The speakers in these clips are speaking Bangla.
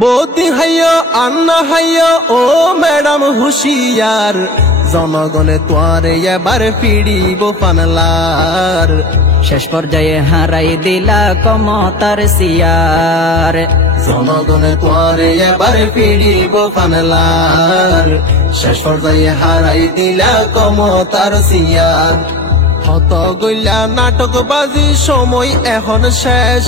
বৌদি হাইয় আন্না হাইয় ও ম্যাডাম হুশিয়ার, জনগণে তোয়ারে এবার ফিরিব ফানলার। শেষ পর্যায়ে হারাই দিলা ক্ষমতার সিয়ার, জনগণে তোয়ারে এবার ফিরিব ফানলার। শেষ পর্যায়ে হারাই দিলা ক্ষমতার সিয়ার। হত গইলা নাটকবাজি সময় এখন শেষ,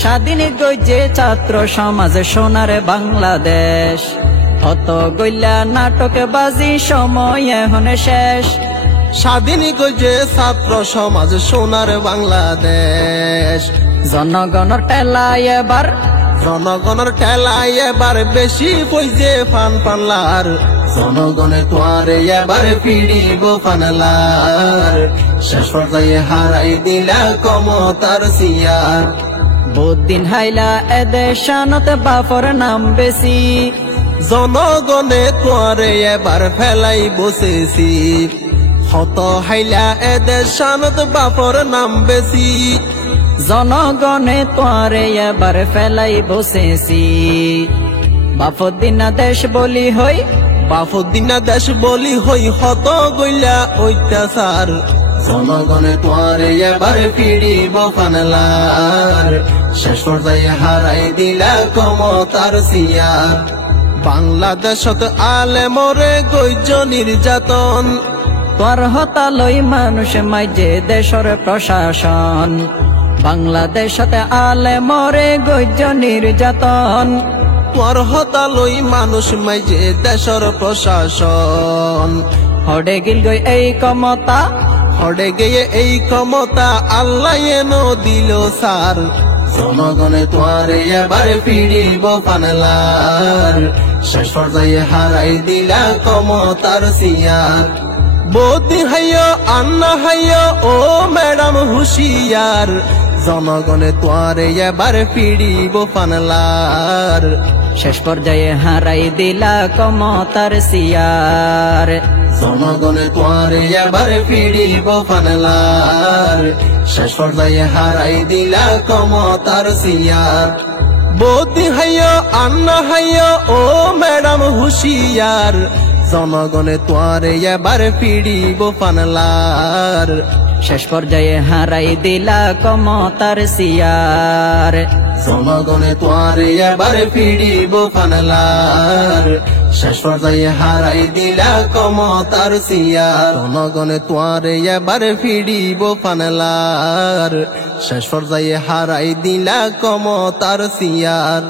স্বাধীন গইছে ছাত্র সমাজ সোনার বাংলাদেশ। হত গইলা নাটকবাজি সময় এখন শেষ, স্বাধীন গইছে ছাত্র সমাজ সোনার বাংলাদেশ। জনগণের টেলায় এবার, জনগণের ঠেলায় এবার বেশি পয়সে ফান পানলার। জনগণে তোয়ারে এবার ফিরিব ফানলার। শেষ পর্যায়ে হারাই দিলা ক্ষমতার সিয়ার। বহুদিন হাইলা এদের শানত বাপর নাম বেশি, জনগণে তোয়ারে এবার ফেলাই বসেছি। হত হাইলা এদের শানত বাপর নাম বেশি, জনগণে তোয়ারে এবার ফেলাই বসেছি। বাপদিনা দেশ বলি হই, বাফুদ্দিনা দেশ বলি হই হত গইলা অত্যাচার। জনগণে তোয়ারে এবার ফিরিব ফানলার। শেষ পর্যায়ে হারাই দিলা ক্ষমতার সিয়ার। বাংলাদেশত আলেমরে গইজ নির্যাতন, তোর হতালই মানুষ মাঝে দেশর প্রশাসন। বাংলাদেশতে আলে মরে গজ্জ নির্যাতন, তোর হতালই মানুষ মাইজে দেশর প্রশাসন। হডে গিল গই এই ক্ষমতা, হড়ে গিয়ে এই ক্ষমতা আল্লাহ এনো দিল সার। জনগণে তোয়ারে এবার ফিরিব ফানলার। শেষ পর্যায়ে হারাই দিলা ক্ষমতার সিয়ার। বৌদি হাইয় আন্না হাইয় ও ম্যাডাম হুশিয়ার, জনগণে তোয়ারে এবার ফিরিব ফানলার। শেষ পর্যায়ে হারাই দিলা ক্ষমতার সিয়ার। জনগণে তোয়ারে এবার ফিরিব ফানলার। শেষ পর্যায়ে হারাই দিলা ক্ষমতার সিয়ার। বৌদি হাইয় আন্না হাইয় ও ম্যাডাম হুশিয়ার, জনগণে তোয়ারে এবার ফিরিব ফানলার। শেষ পর্যায়ে হারাই দিলা ক্ষমতার সিয়ার। জনগণে তোয়ারে এবার ফিরিব ফানলার। শেষ পর্যায়ে হারাই দিলা ক্ষমতার সিয়ার। জনগণে তোয়ারে এবার ফিরিব ফানলার। শেষ পর্যায়ে হারাই দিলা ক্ষমতার সিয়ার।